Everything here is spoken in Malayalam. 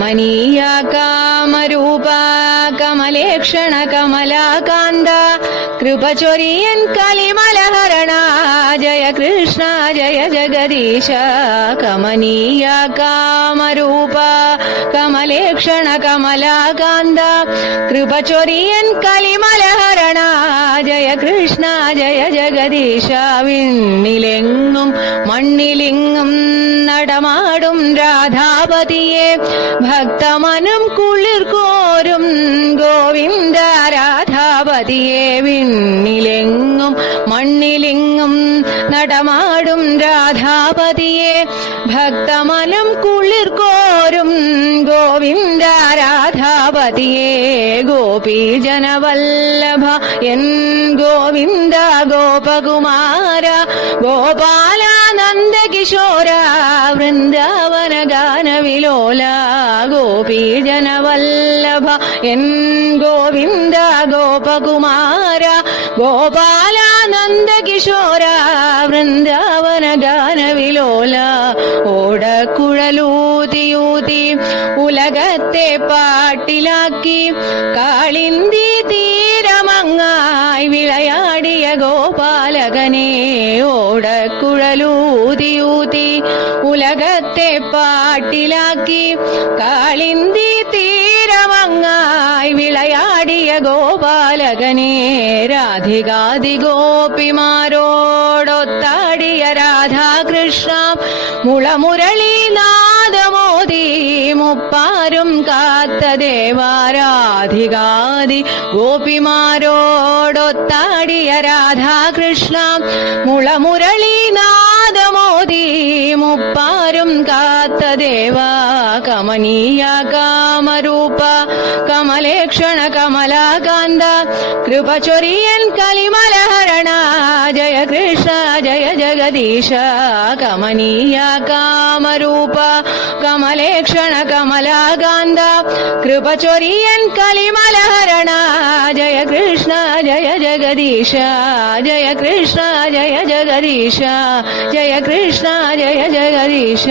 കമനീയ കാമരൂപ കമലേക്ഷണ കമലാകാന്ത കൃപചൊരിയൻ കലിമലഹരണ കൃഷ്ണ ജയ ജഗദീശ കമനീയ കാമരൂപ കമലേക്ഷണ കമലാകാന്ത കൃപചൊരിയൻ കലിമലഹരണ ജയ കൃഷ്ണ ജയ ജഗദീശ വിണ്ണിലെങ്ങും മണ്ണിലിങ്ങും നടമാടും രാധാപതിയെ ഭക്തമനം കുളിർ കോരും ഗോവിന്ദ രാധാപതിയെ വിണ്ണിലെങ്ങും നടമാടും രാധാപതിയെ ഭക്തമനം കുളിർ കോരും ഗോവിന്ദ രാധാപതിയെ. ഗോപീജനവല്ലഭ എൻ ഗോവിന്ദ ഗോപകുമാര ഗോപാല നന്ദകിശോര വൃന്ദാവന ഗാനവിലോല ഗോപീജനവല്ലഭ എൻ ഗോവിന്ദ ഗോപകുമാര ഗോപാല നന്ദകിശോര വൃന്ദാവന ഗാനവിലോല ഓടക്കുഴലൂതിയൂതി ഉലകത്തെ പാട്ടിലാക്കി കാളിന്തി തീരമങ്ങായി വിളയാടിയ ഗോപാലകനെ ഓടക്കുഴലൂതിയൂതി ഉലകത്തെ പാട്ടിലാക്കി കാളിന്തി തീരമങ്ങായി വിളയാടിയ ഗോപാലകനെ രാധികാദി ഗോപിമാരോടൊത്താടിയ രാധാകൃഷ്ണ മുളമുരളി നാദമോദി മുപ്പാരും കാത്ത ദേവാരാധികാതി ഗോപിമാരോടൊത്താടിയ രാധാകൃഷ്ണ മുളമുരളി നാദമോദി മുപ്പാരും കാത്ത ദേവാ കമനീയ കാമരൂപ കമലേക്ഷണ കമലാകാന്ത കൃപ ചൊരിയൻ കലിമലഹരണ ജയ കൃഷ്ണ ജയ ജഗദീശ കമനീയ കാമരൂപ കമലേക്ഷണ കമലാകാന്ത കൃപ ചൊരിയൻ കലിമലഹരണ ജയ കൃഷ്ണ ജയ ജഗദീശ ജയ കൃഷ്ണ ജയ ജഗദീശ ജയ കൃഷ്ണ ജയ ജഗദീശ